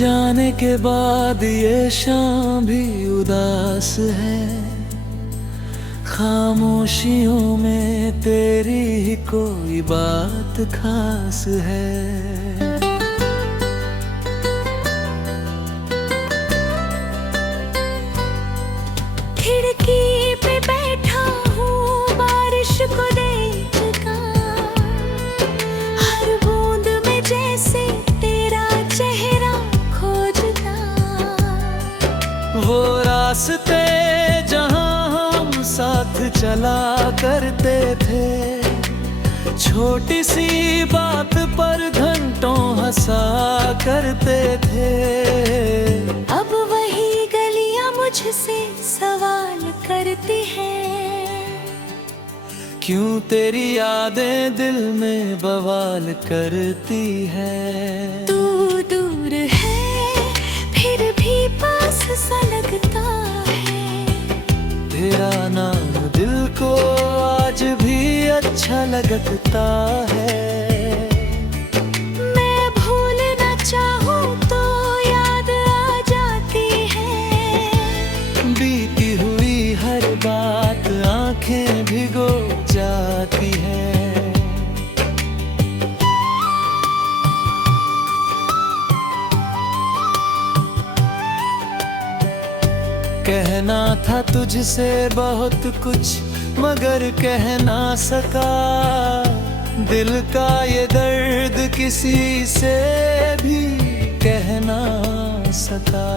जाने के बाद ये शाम भी उदास है, खामोशियों में तेरी ही कोई बात खास है। खिड़की पे बैठा हूँ बारिश को देखता, हर बूंद में जैसे तेरा चेहरा खोजता। वो रास्ते जहाँ हम साथ चला करते थे, छोटी सी बात पर घंटों हंसा करते थे। अब वही गलियां मुझसे सवाल करती हैं, क्यों तेरी यादें दिल में बवाल करती है। तू दूर है फिर भी पास सा लगता है, तेरा नाम दिल को आज भी अच्छा लगता है। मैं भूलना चाहूँ तो याद आ जाती है, बीती हुई हर बात आंखें भिगो जाती है। कहना था तुझसे बहुत कुछ मगर कह ना सका, दिल का ये दर्द किसी से भी कह ना सका।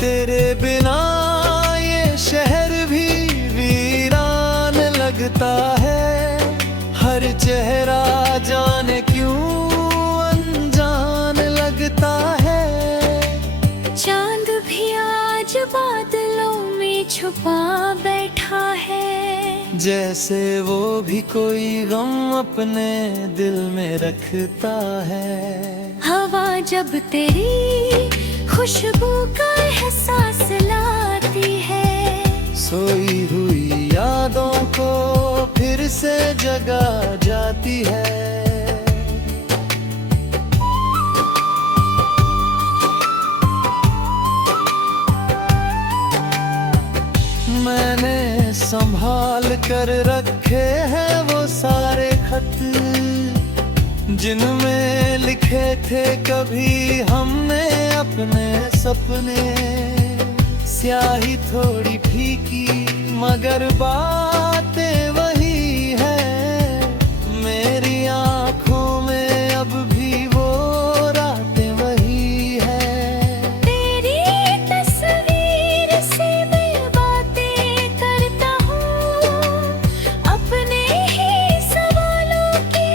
तेरे बिना ये शहर भी वीरान लगता है, हर चेहरा जाने क्यों अनजान लगता है। चांद भी आज बादलों में छुपा बैठा है, जैसे वो भी कोई गम अपने दिल में रखता है। हवा जब तेरी खुशबू का एहसास लाती है, सोई हुई यादों को फिर से जगा जाती है। मैंने संभाल कर रखे हैं वो सारे खत, जिनमें लिखे थे कभी हमने अपने सपने। स्याही थोड़ी फीकी मगर बातें वही है, मेरी आंखों में अब भी वो रातें वही है। तेरी तस्वीर से मैं बातें करता हूँ, अपने ही सवालों के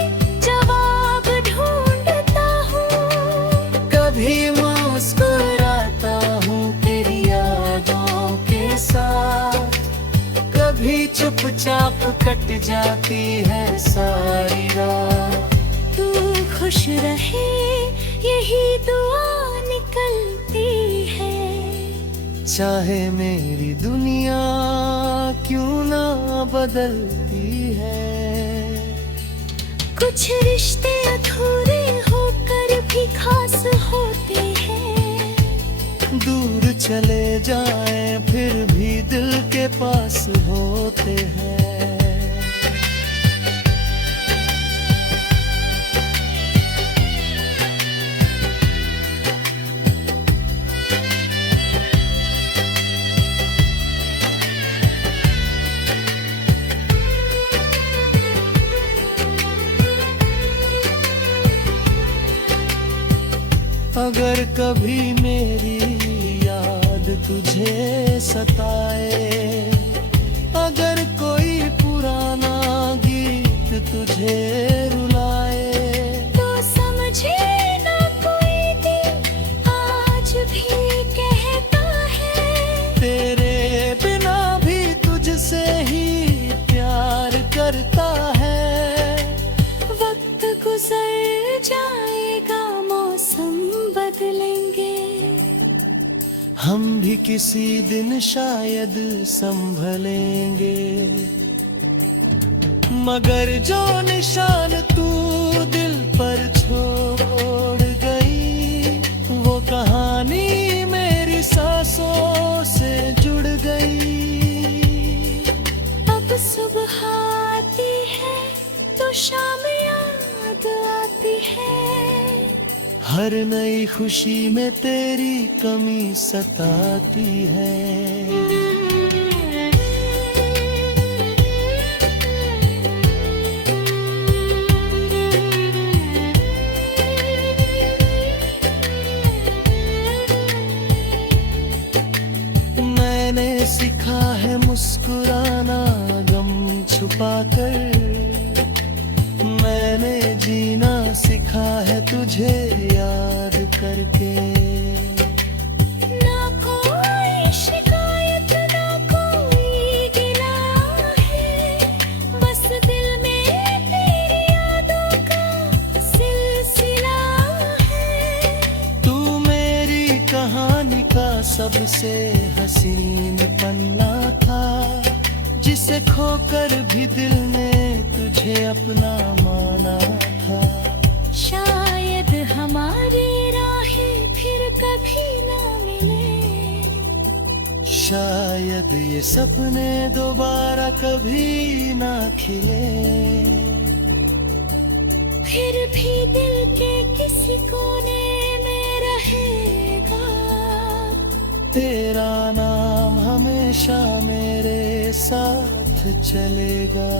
जवाब ढूंढता हूँ। कभी मुस्कुराता हूँ तेरी यादों के साथ, कभी चुपचाप कट जाती है सारी रात। तू खुश रहे यही दुआ निकलती है, चाहे मेरी दुनिया क्यों ना बदलती है। कुछ रिश्ते अधूरे होकर भी खास होते हैं, दूर चले जाएं फिर भी दिल के पास होते हैं। अगर कभी मेरी याद तुझे सताए, अगर कोई पुराना गीत तुझे रुलाए, तो समझे ना कोई दिल आज भी कहता है, तेरे बिना भी तुझसे ही प्यार करता है। वक्त गुजर जाएगा मौसम बदलेंगे, हम भी किसी दिन शायद संभलेंगे। मगर जो निशान तू दिल पर छोड़ गई, वो कहानी हर नई खुशी में तेरी कमी सताती है। मैंने सीखा है मुस्कुराना गम छुपाकर, मैंने जीना सीखा है तुझे याद करके। ना कोई शिकायत ना कोई गिला है, बस दिल में तेरी यादों का सिलसिला है। तू मेरी कहानी का सबसे हसीन पन्ना था, जिसे खोकर भी दिल ने तुझे अपना माना था। शायद हमारी राहें फिर कभी ना मिले, शायद ये सपने दोबारा कभी ना खिले। फिर भी दिल के किसी कोने में रहेगा तेरा नाम, हमेशा मेरे साथ चलेगा।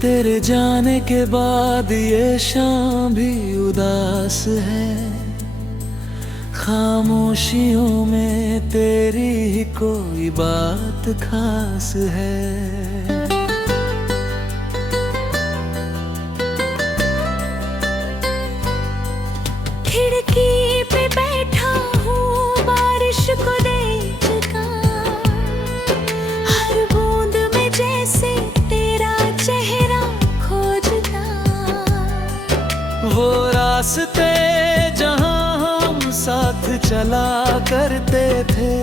तेरे जाने के बाद ये शाम भी उदास है, खामोशियों में तेरी ही कोई बात खास है। खिड़की पे बैठा हूँ बारिश को देखता, हर बूंद में जैसे तेरा चेहरा खोजता। वो रास्ते जहाँ हम साथ चला करते थे,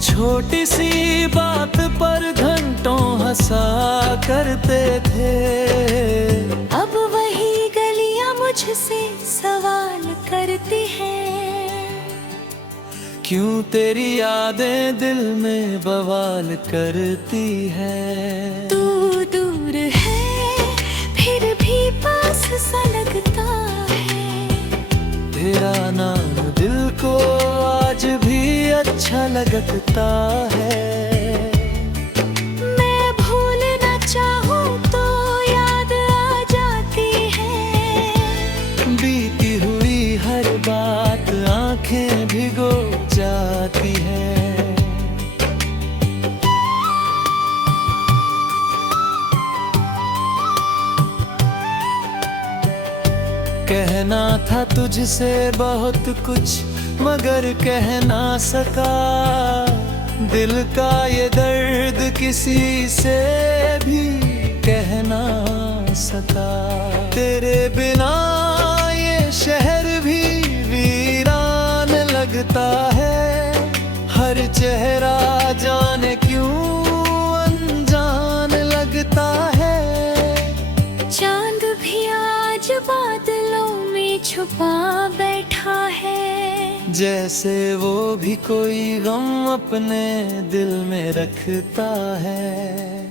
छोटी सी बात पर घंटों हंसा करते थे। अब वही गलियां मुझसे सवाल करती हैं, क्यों तेरी यादें दिल में बवाल करती है। तू दूर है फिर भी पास सा लगता है, तेरा नाम दिल को आज भी अच्छा लगता है। मैं भूलना चाहूँ तो याद आ जाती है, बीती हुई हर बात आंखें भिगो जाती है। कहना था तुझसे बहुत कुछ मगर कह ना सका, दिल का ये दर्द किसी से भी कह ना सका। तेरे बिना ये शहर भी वीरान लगता है, हर चेहरा जाने क्यों अनजान लगता है। चांद भी आज बादलों में छुपा बैठा है, जैसे वो भी कोई गम अपने दिल में रखता है।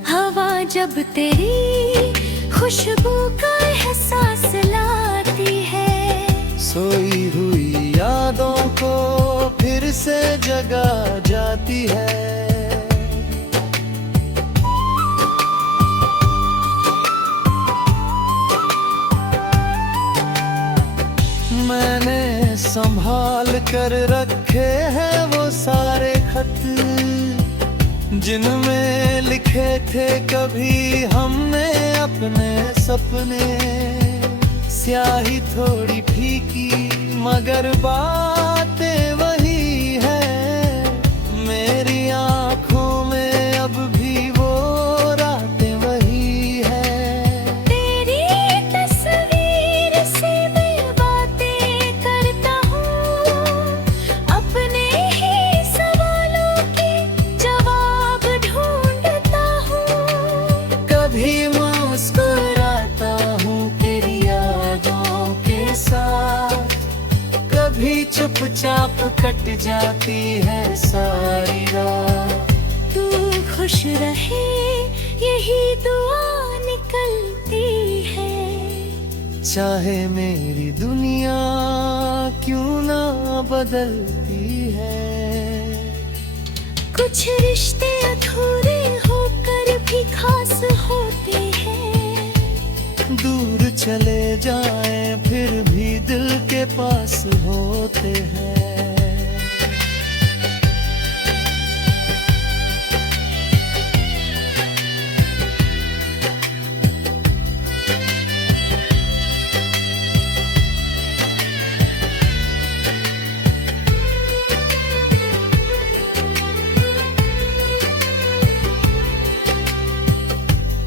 हवा जब तेरी खुशबू का एहसास लाती है, सोई हुई यादों को फिर से जगा जाती है। संभाल कर रखे हैं वो सारे खत, जिनमें लिखे थे कभी हमने अपने सपने। स्याही थोड़ी फीकी मगर बातें वही है, मेरी आंखों में अब भी वो रातें वही है। तेरी तस्वीर से मैं बातें करता हूँ, अपने ही सवालों के जवाब ढूंढता हूँ। कभी मुस्कुराता हूँ तेरी यादों के साथ, कभी चुपचाप कट जाती है सारी रात। तू खुश रहे यही दुआ निकलती है, चाहे मेरी दुनिया क्यों ना बदलती है। कुछ रिश्ते अधूरे होकर भी खास होते हैं। दूर चले जाएं फिर भी दिल के पास होते हैं।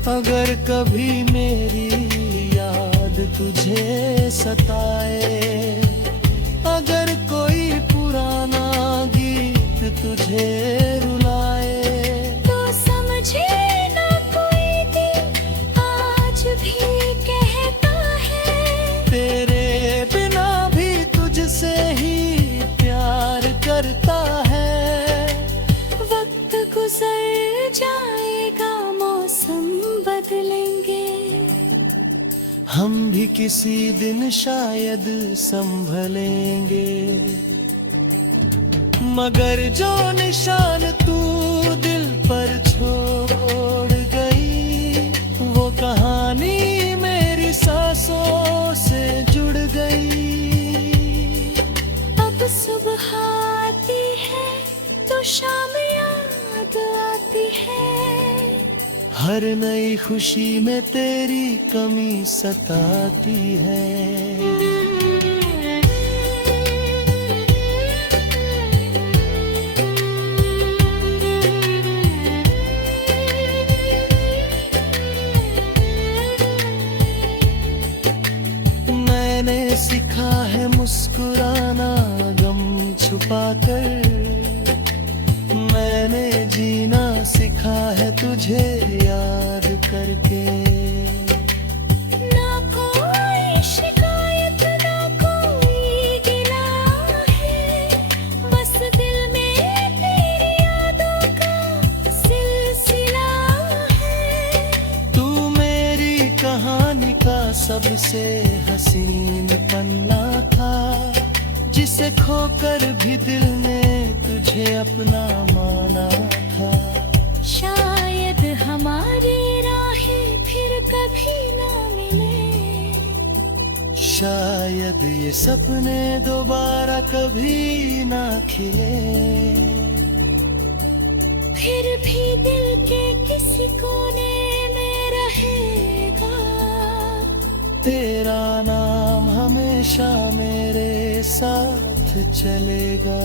अगर कभी मेरी याद तुझे सताए, अगर कोई पुराना गीत तुझे रुलाए, तो समझे ना कोई दिल आज भी कहता है, तेरे बिना भी तुझसे ही प्यार करता है। वक्त गुजर जाएगा मौसम बदलेंगे, हम भी किसी दिन शायद संभलेंगे। मगर जो निशान तू दिल पर छोड़ गई, वो कहानी मेरी सांसों से जुड़ गई। अब सुबह आती है तो शाम याद आती है, हर नई खुशी में तेरी कमी सताती है। मैंने सीखा है मुस्कुराना गम छुपाकर, मैंने जीना सीखा है तुझे याद करके। ना कोई शिकायत ना कोई गिला है, बस दिल में तेरी यादों का सिलसिला है। तू मेरी कहानी का सबसे हसीन पन्ना था, जिसे खोकर भी दिल ने तुझे अपना माना था। शायद हमारी राहें फिर कभी ना मिले, शायद ये सपने दोबारा कभी ना खिले। फिर भी दिल के किसी कोने में रहेगा, तेरा नाम हमेशा मेरे साथ चलेगा।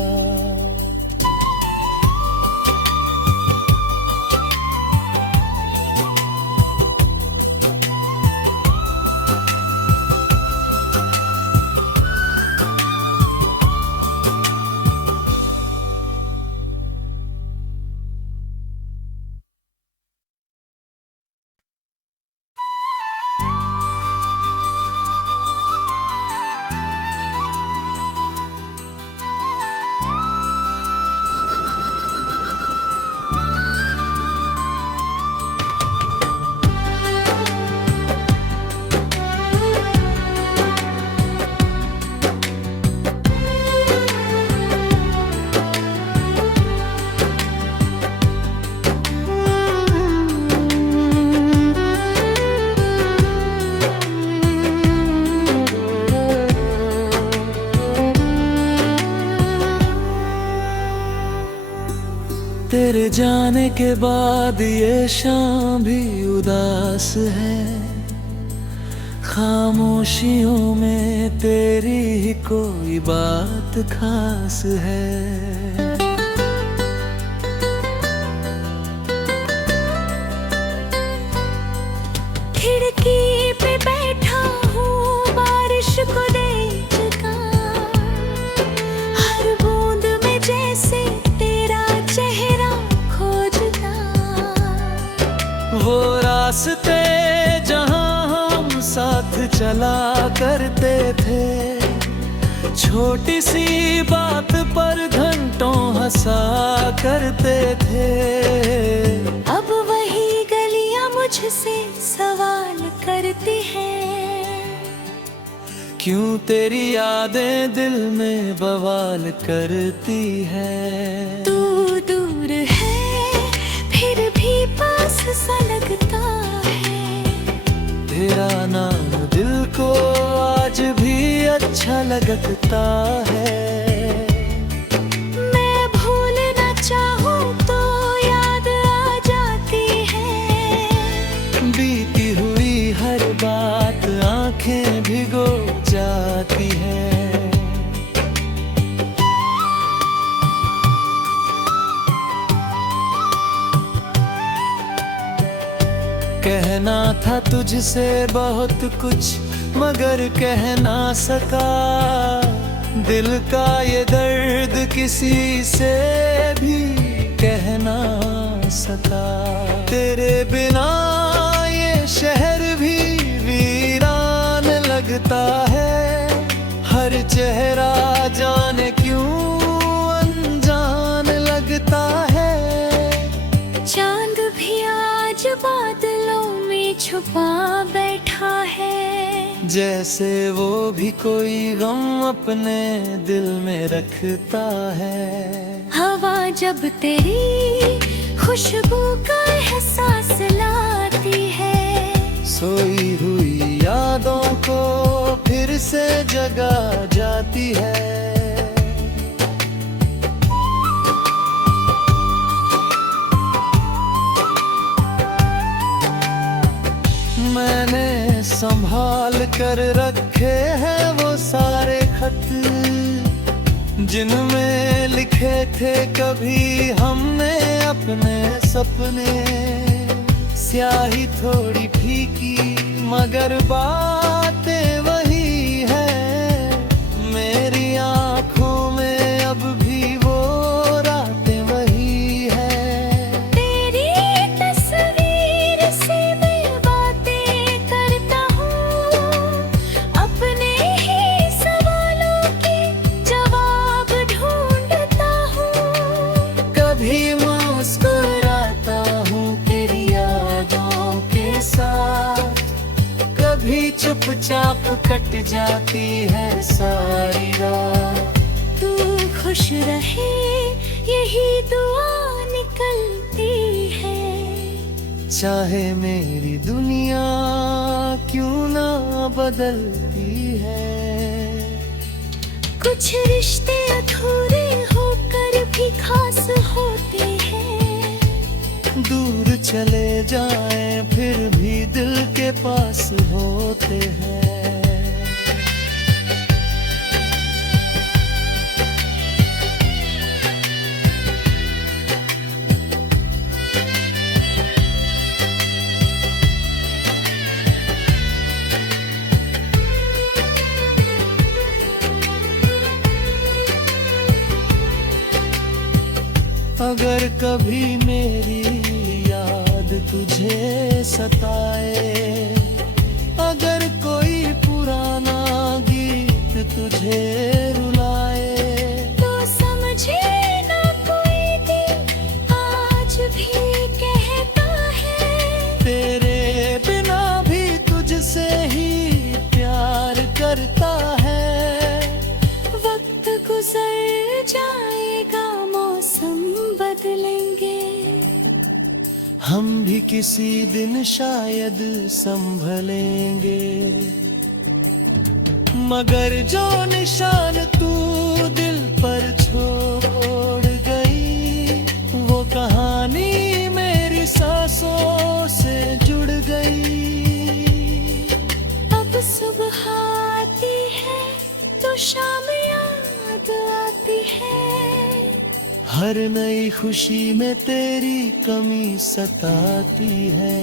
तेरे जाने के बाद ये शाम भी उदास है, खामोशियों में तेरी ही कोई बात खास है। खिड़की पे बैठा हूँ बारिश को देखता, हर बूंद में जैसे तेरा चेहरा खोजता। वो रास्ते जहाँ हम साथ चला करते थे, छोटी सी बात पर घंटों हंसा करते थे। अब वही गलियां मुझसे सवाल करती हैं, क्यों तेरी यादें दिल में बवाल करती है। तू दूर है फिर भी पास सा लगता है, तेरा नाम दिल को आज भी अच्छा लगता है। मैं भूलना चाहूँ तो याद आ जाती है, बीती हुई हर बात आंखें भिगो जाती है। कहना था तुझसे बहुत कुछ मगर कह ना सका, दिल का ये दर्द किसी से भी कह ना सका। तेरे बिना ये शहर भी वीरान लगता है, हर चेहरा जाने क्यों अनजान लगता है। चांद भी आज बादलों में छुपा बैठा है, जैसे वो भी कोई गम अपने दिल में रखता है। हवा जब तेरी खुशबू का एहसास लाती है, सोई हुई यादों को फिर से जगा जाती है। मैंने संभाल कर रखे हैं वो सारे खत, जिनमें लिखे थे कभी हमने अपने सपने। स्याही थोड़ी फीकी मगर बातें वही है, मेरी आंखों में अब भी वो रातें वही है। तेरी तस्वीर से मैं बातें करता हूँ, अपने ही सवालों के जवाब ढूंढता हूँ। कभी मुस्कुराता हूँ तेरी यादों के साथ, कभी चुपचाप कट जाती है सारी रात। तू खुश रहे यही दुआ निकलती है, चाहे मेरी दुनिया क्यों ना बदलती है। कुछ रिश्ते अधूरे होकर भी खास होते हैं, दूर चले जाएं फिर भी दिल के पास होते हैं। अगर कभी मेरी याद तुझे सताए, अगर कोई पुराना गीत तुझे रुलाए, तो समझे ना कोई दिल आज भी कहता है, तेरे बिना भी तुझसे ही प्यार करता है। वक्त गुजर जाएगा मौसम बदलेंगे, हम भी किसी दिन शायद संभलेंगे। मगर जो निशान तू दिल पर छोड़ गई, वो कहाँ हर नई खुशी में तेरी कमी सताती है।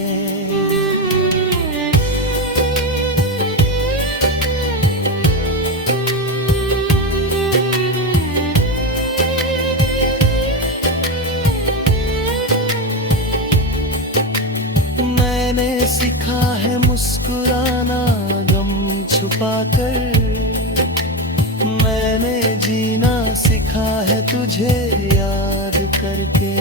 मैंने सीखा है मुस्कुराना गम छुपाकर, मैंने जीना सीखा है तुझे याद करके।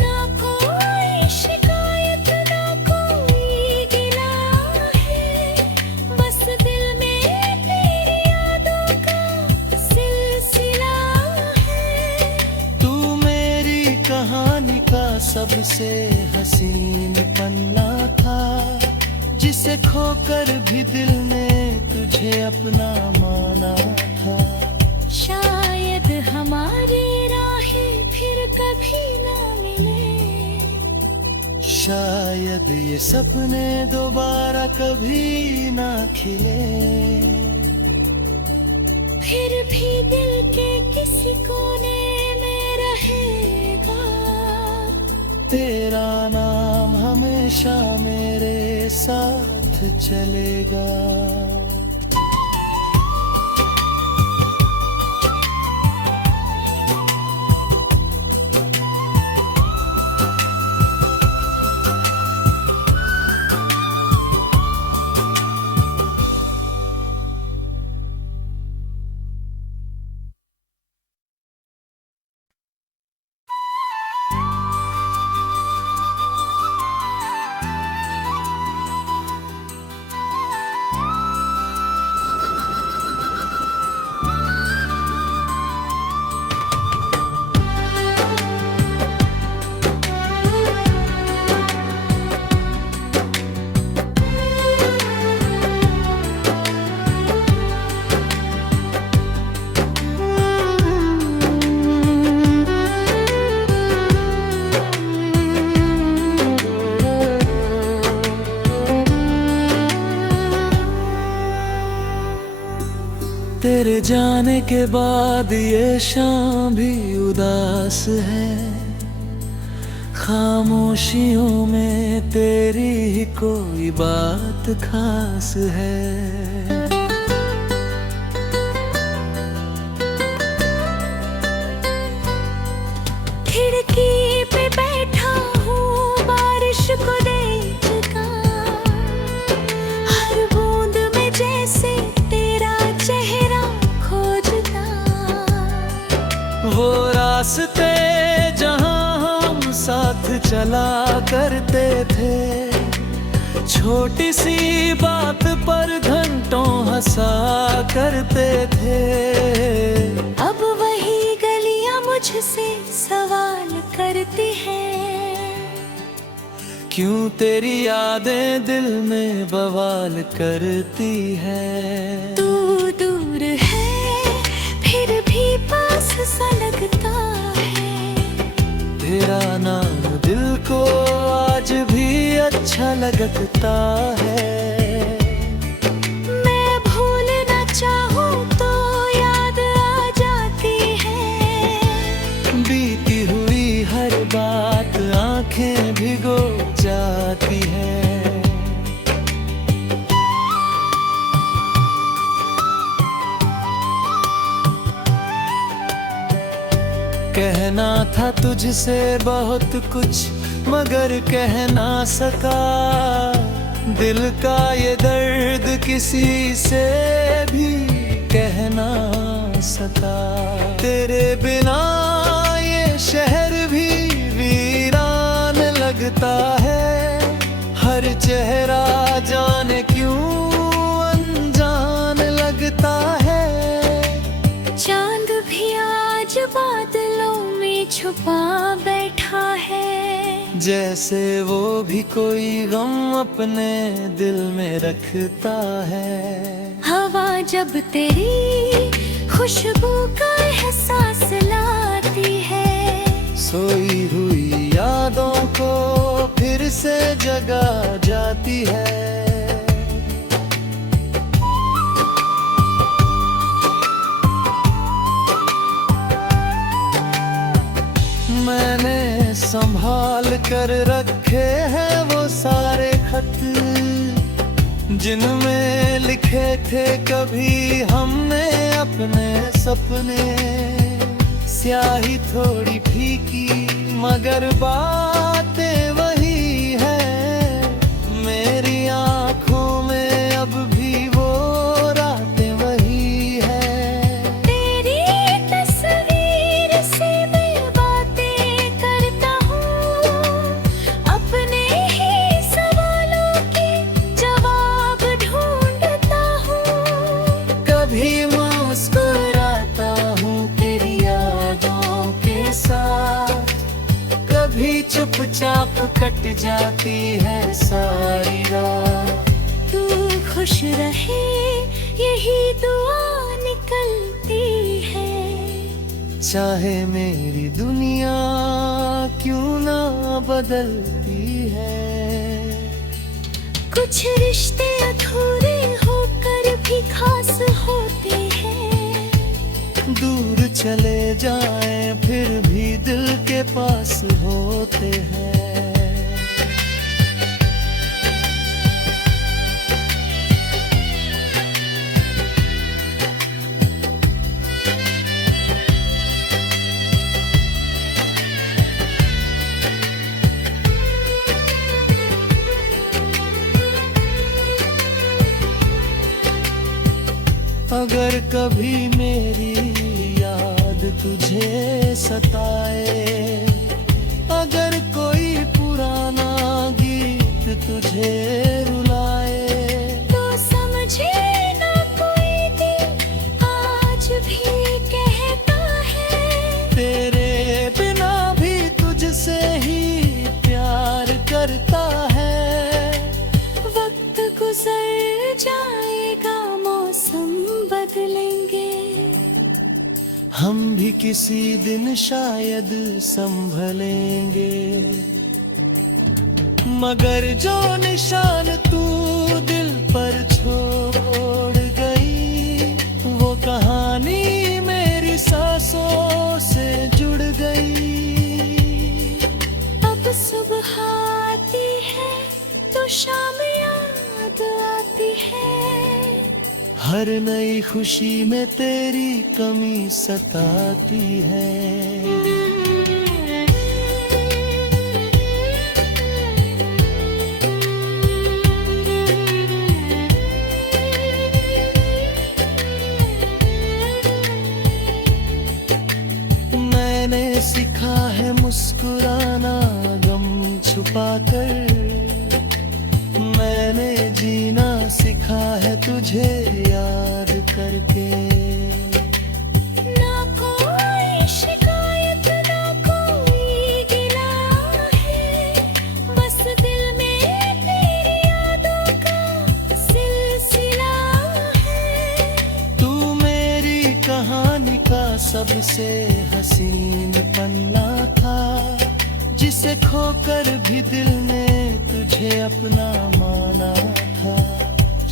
ना कोई शिकायत ना कोई गिला है, बस दिल में तेरी यादों का सिलसिला है। तू मेरी कहानी का सबसे हसीन पन्ना था, जिसे खोकर भी दिल ने तुझे अपना माना था। शायद हमारी राहें फिर कभी ना मिले, शायद ये सपने दोबारा कभी ना खिले। फिर भी दिल के किसी कोने में रहेगा तेरा नाम, हमेशा मेरे साथ चलेगा। तेरे जाने के बाद ये शाम भी उदास है, खामोशियों में तेरी ही कोई बात खास है। खिड़की पे बैठा हूँ बारिश को देखता, हर बूंद में जैसे तेरा चेहरा खोजता। वो रास्ते जहाँ हम साथ चला करते थे, छोटी सी बात पर घंटों हंसा करते थे। अब वही गलियां मुझसे सवाल करती हैं, क्यों तेरी यादें दिल में बवाल करती है। तू दूर है फिर भी पास सा लगता है, तेरा नाम दिल को आज भी अच्छा लगता है। मैं भूलना चाहूँ तो याद आ जाती है, बीती हुई हर बात आंखें भिगो जाती है। कहना था तुझसे बहुत कुछ मगर कह ना सका, दिल का ये दर्द किसी से भी कह ना सका। तेरे बिना ये शहर भी वीरान लगता है, हर चेहरा जाने क्यों अनजान लगता है। चांद भी आज बादलों में छुपा बैठा है, जैसे वो भी कोई गम अपने दिल में रखता है। हवा जब तेरी खुशबू का एहसास लाती है, सोई हुई यादों को फिर से जगा जाती है। मैंने संभाल कर रखे हैं वो सारे खत, जिनमें लिखे थे कभी हमने अपने सपने। स्याही थोड़ी फीकी मगर बातें वही है, मेरी आंखों में अब भी वो रातें वही है। तेरी तस्वीर से मैं बातें करता हूँ, अपने ही सवालों के जवाब ढूंढता हूँ। कभी मुस्कुराता हूँ तेरी यादों के साथ, कभी चुपचाप कट जाती है सारी रात। तू खुश रहे यही दुआ निकलती है, चाहे मेरी दुनिया क्यों ना बदलती है। कुछ रिश्ते अधूरे होकर भी खास होते हैं। दूर चले जाएं फिर भी दिल के पास होते हैं। अगर कभी मेरी याद तुझे सताए, अगर कोई पुराना गीत तुझे रुलाए, तो समझे ना कोई दिल आज भी कहता है, तेरे बिना भी तुझसे ही प्यार करता है। वक्त गुजर जाएगा मौसम बदलेंगे, हम भी किसी दिन शायद संभलेंगे, मगर जो निशान तू दिल पर छोड़ गई, वो कहानी मेरी सांसों से जुड़ गई। अब सुबह आती है तो शाम याद आती है, हर नई खुशी में तेरी कमी सताती है। मैंने सीखा है मुस्कुराना गम छुपाकर, मैंने जीना सीखा है तुझे याद करके। ना कोई शिकायत ना कोई गिला है, बस दिल में तेरी यादों का सिलसिला है। तू मेरी कहानी का सबसे हसीन पन्ना था, जिसे खोकर भी दिल ने तुझे अपना माना था।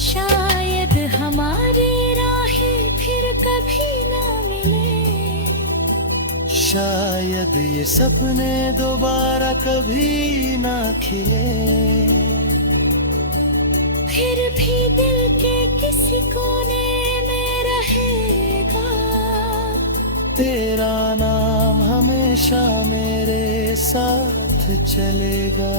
शायद हमारी राहें फिर कभी ना मिले, शायद ये सपने दोबारा कभी ना खिले, फिर भी दिल के किसी कोने में रहेगा तेरा नाम हमेशा मेरे साथ चलेगा।